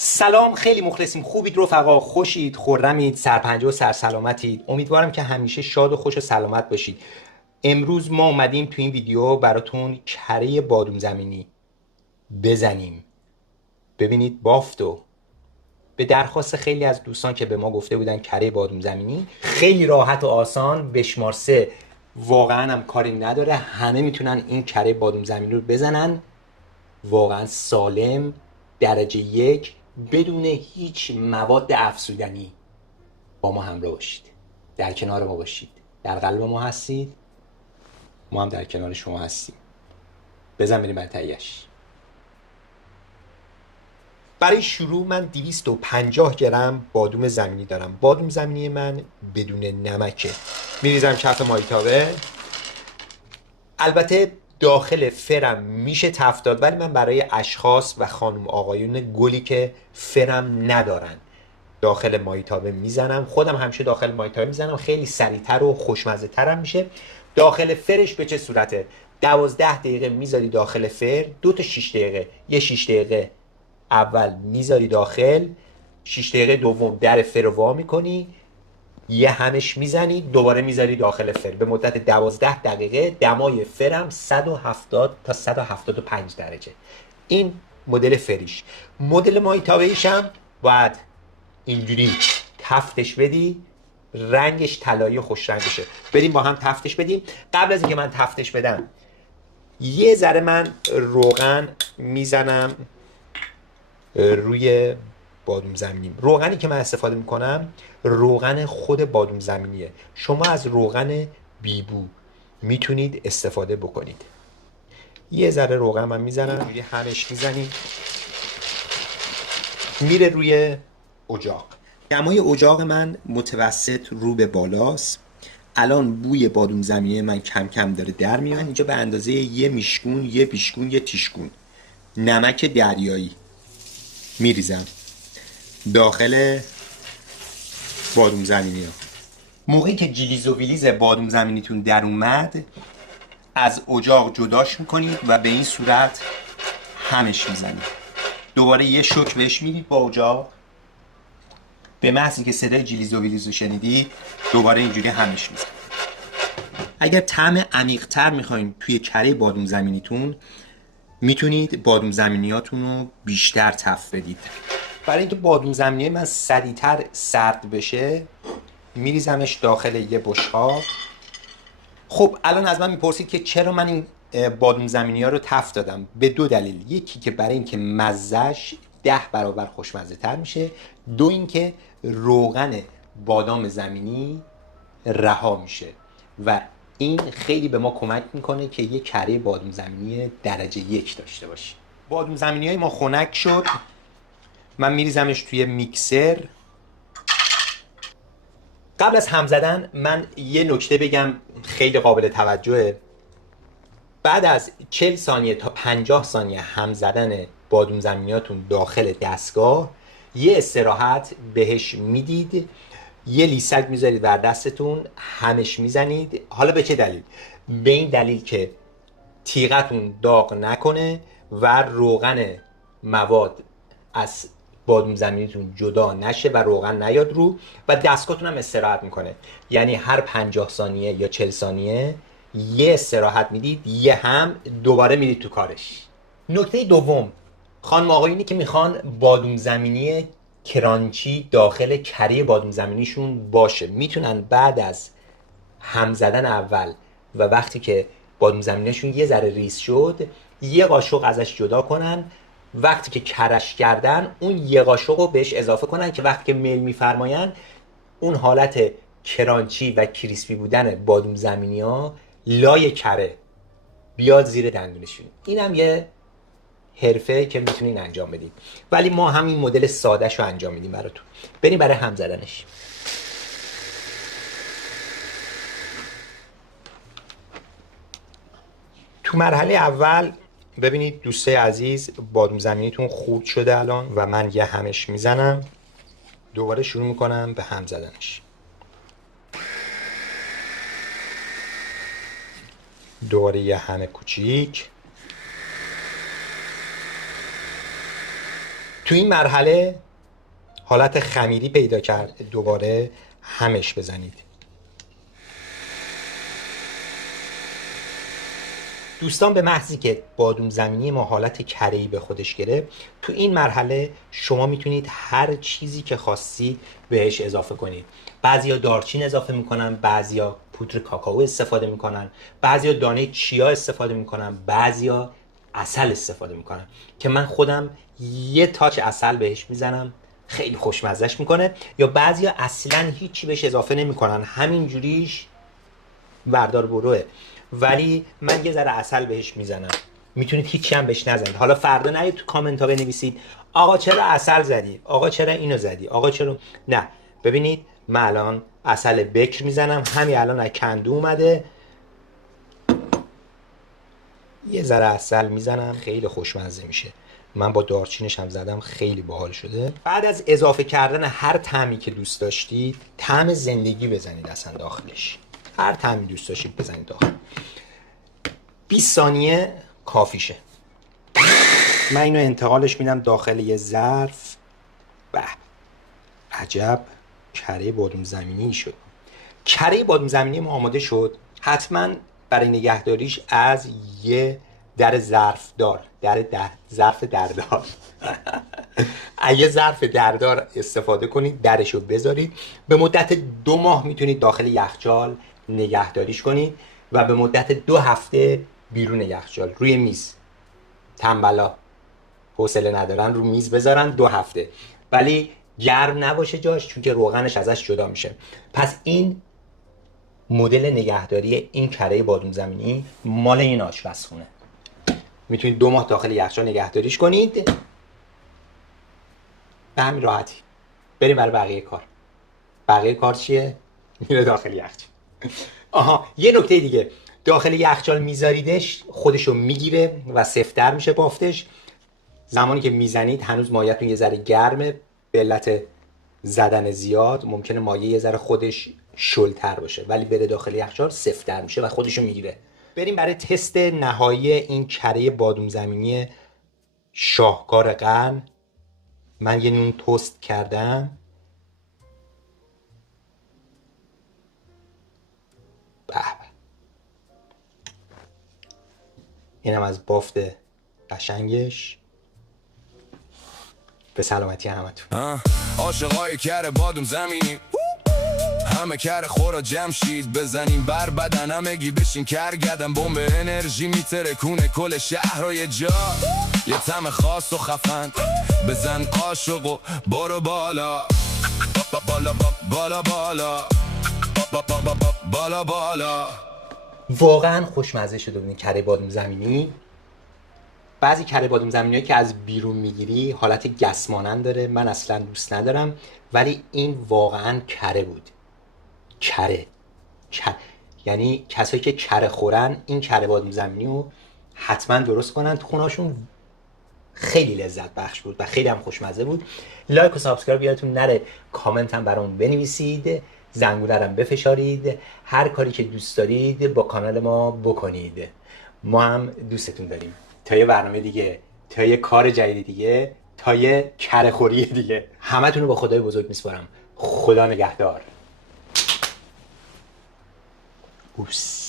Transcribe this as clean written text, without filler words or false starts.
سلام، خیلی مخلصیم. خوبید رفقا؟ خوشید؟ خرمید؟ سرپنجه و سرسلامتید؟ امیدوارم که همیشه شاد و خوش و سلامت باشید. امروز ما اومدیم تو این ویدیو براتون کره بادوم زمینی بزنیم. ببینید بافتو. به درخواست خیلی از دوستان که به ما گفته بودن کره بادوم زمینی خیلی راحت و آسان، بشمار 3. واقعا هم کاری نداره، همه میتونن این کره بادوم زمینی رو بزنن. واقعا سالم، درجه 1، بدون هیچ مواد افزودنی. با ما همراه باشید، در کنار ما باشید. در قلب ما هستید، ما هم در کنار شما هستیم. بزن بریم برای تهیه‌اش. برای شروع من 250 گرم بادوم زمینی دارم. بادوم زمینی من بدون نمکه. میریزم کف مایتابه. البته داخل فرم میشه تفت داد، ولی من برای اشخاص و خانم آقایون گلی که فرم ندارن داخل مایتابه میزنم. خودم همیشه داخل مایتابه میزنم، خیلی سریعتر و خوشمزه ترم میشه. داخل فرش به چه صورته؟ 12 دقیقه میذاری داخل فر، 2 تا 6 دقیقه. یه 6 دقیقه اول میذاری داخل، 6 دقیقه دوم در فر رو وا میکنی، یه همش میزنی، دوباره میذاری داخل فر به مدت 12 دقیقه. دمای فرم 170 تا 175 درجه. این مدل فریش. مدل مایتابه‌ایش هم باید اینجوری تفتش بدی، رنگش طلایی خوش رنگ بشه. بریم با هم تفتش بدیم. قبل از اینکه من تفتش بدم یه ذره من روغن میزنم روی بادوم زمینی. روغنی که من استفاده میکنم روغن خود بادوم زمینیه. شما از روغن بیبو میتونید استفاده بکنید. یه ذره روغن من میزنم، یه همش میزنیم، میره روی اجاق. دمای اجاق من متوسط رو به بالاست. الان بوی بادوم زمینی من کم کم داره در میاد. اینجا به اندازه یه میشکون، یه بیشکون، یه تیشکون نمک دریایی میریزم داخل بادوم زمینی ها. موقعی که جلیز و ویلیز بادوم زمینیتون در اومد از اجاق جداش میکنید و به این صورت همش میزنید. دوباره یه شوک بهش میدید با اجاق. به محض اینکه صدای جلیز و ویلیز رو شنیدید دوباره اینجوری همش میزنید. اگر طعم عمیق‌تر میخواین توی کره بادوم زمینیتون میتونید بادوم زمینیاتون رو بیشتر تفت بدید. برای اینکه بادوم زمینی من سریعتر سرد بشه میریزمش داخل یه بشقاب. خب الان از من میپرسید که چرا من این بادوم زمینی ها رو تفت دادم. به 2 دلیل. یکی که برای اینکه مزهش 10 برابر خوشمزه تر میشه. 2 اینکه روغن بادام زمینی رها میشه و این خیلی به ما کمک میکنه که یه کره بادوم زمینی درجه 1 داشته باشیم. بادوم زمینی های ما خنک شد. من میریزمش توی میکسر. قبل از هم زدن من یه نکته بگم خیلی قابل توجهه. بعد از 40 ثانیه تا 50 ثانیه هم زدن بادوم زمینیاتون داخل دستگاه یه استراحت بهش میدید. یه لیسک میذارید بر دستتون، همش میزنید. حالا به چه دلیل؟ به این دلیل که تیغتون داغ نکنه و روغن مواد از بادوم زمینیتون جدا نشه و روغن نیاد رو و دستگاهتون هم استراحت میکنه. یعنی هر 50 ثانیه یا 40 ثانیه یه استراحت میدید، یه هم دوباره میدید تو کارش. نکته دوم، خانم آقایونی که میخوان بادوم زمینی کرانچی داخل کره بادوم زمینیشون باشه میتونن بعد از هم زدن اول و وقتی که بادوم زمینیشون یه ذره ریز شد یه قاشق ازش جدا کنن. وقتی که کرش کردن اون یه قاشق رو بهش اضافه کنن که وقتی که میل میفرماین اون حالت کرانچی و کریسپی بودن بادوم زمینی ها لای کره بیاد زیر دندونشون. اینم یه حرفه که میتونین انجام بدید، ولی ما همین مدل سادهش رو انجام میدیم براتون. بریم برای هم زدنش. تو مرحله اول ببینید دوستای عزیز بادوم زمینیتون خورد شده الان و من یه همش میزنم. دوباره شروع میکنم به هم زدنش. دوباره یه همه کوچیک. تو این مرحله حالت خمیری پیدا کرد، دوباره همش بزنید. دوستان، به محضی که بادوم زمینی ما حالت کره‌ای به خودش گرفت، تو این مرحله شما میتونید هر چیزی که خواستید بهش اضافه کنید. بعضیا دارچین اضافه میکنن، بعضیا پودر کاکائو استفاده میکنن، بعضیا دانه چیا استفاده میکنن، بعضیا عسل استفاده میکنن که من خودم یه تاچ عسل بهش میزنم، خیلی خوشمزهش میکنه. یا بعضیا اصلا هیچی بهش اضافه نمیکنن، همینجوریش وردار بروه، ولی من یه ذره عسل بهش میزنم. میتونید هیچی هم بهش نزنید. حالا فردا نرید تو کامنت ها بنویسید آقا چرا عسل زدی، آقا چرا اینو زدی، آقا چرا نه. ببینید من الان عسل بکر میزنم، همین الان از کندو اومده، یه ذره عسل میزنم، خیلی خوشمزه میشه. من با دارچینش هم زدم، خیلی باحال شده. بعد از اضافه کردن هر طعمی که دوست داشتید، طعم زندگی بزنید اصلا داخلش، هر طعمی دوست داشتید بزنید داخل. 20 ثانیه کافیشه. من اینو انتقالش میدم داخل یه ظرف. به عجب کره بادوم زمینی شد. کره بادوم زمینی ما آماده شد. حتما برای نگهداریش از یه در ظرف دار، ظرف دردار یه ظرف دردار استفاده کنید، درشو بذارید. به مدت 2 ماه میتونید داخل یخچال نگهداریش کنید و به مدت 2 هفته بیرون یخچال روی میز. تنبلا حوصله ندارن رو میز بذارن 2 هفته، ولی گرم نباشه جاش، چون که روغنش ازش جدا میشه. پس این مدل نگهداری این کره بادوم زمینی مال این آشپزخونه. میتونید 2 ماه داخل یخچال نگهداریش کنید. به همین راحتی. بریم برای بقیه کار. بقیه کار چیه؟ میره داخل یخچال. آها، یه نکته دیگه، داخل یخچال میذاریدش خودشو میگیره و سفت‌تر میشه بافتش. زمانی که میزنید هنوز مایه‌تون یه ذره گرمه، به علت زدن زیاد ممکنه مایه یه ذره خودش شلتر باشه، ولی بره داخل یخچال سفت‌تر میشه و خودشو میگیره. بریم برای تست نهایی این کره بادوم زمینی شاهکار قرن. من یه نون توست کردم. به اینم از بافت قشنگش. به سلامتی همتون. عاشقای کره بادوم زمینی، همه کره خورا جمشید، بزنیم بر بدن همگی بشین کرگدن، بمب انرژی میترکونه کل شهر و یه جا، یه طعم خاص و خفن، بزن عاشق و برو بالا بالا بالا بالا بالا بالا. واقعا خوشمزه شده بود این کره بادوم زمینی. بعضی کره بادوم زمینی‌هایی که از بیرون میگیری حالت گس مانند داره، من اصلا دوست ندارم، ولی این واقعا کره بود. کره. یعنی کسایی که کره خورن این کره بادوم زمینی رو حتما درست کنن تو خونه‌شون. خیلی لذت بخش بود و خیلی هم خوشمزه بود. لایک و سابسکرایب یادتون نره، کامنت هم برامون بنویسید، زنگوله رو بفشارید، هر کاری که دوست دارید با کانال ما بکنید. ما هم دوستتون داریم. تا یه برنامه دیگه، تا یه کار جدید دیگه، تا یه کره خوری دیگه، همتون رو با خدای بزرگ میسپارم. خدا نگهدار. اوپس.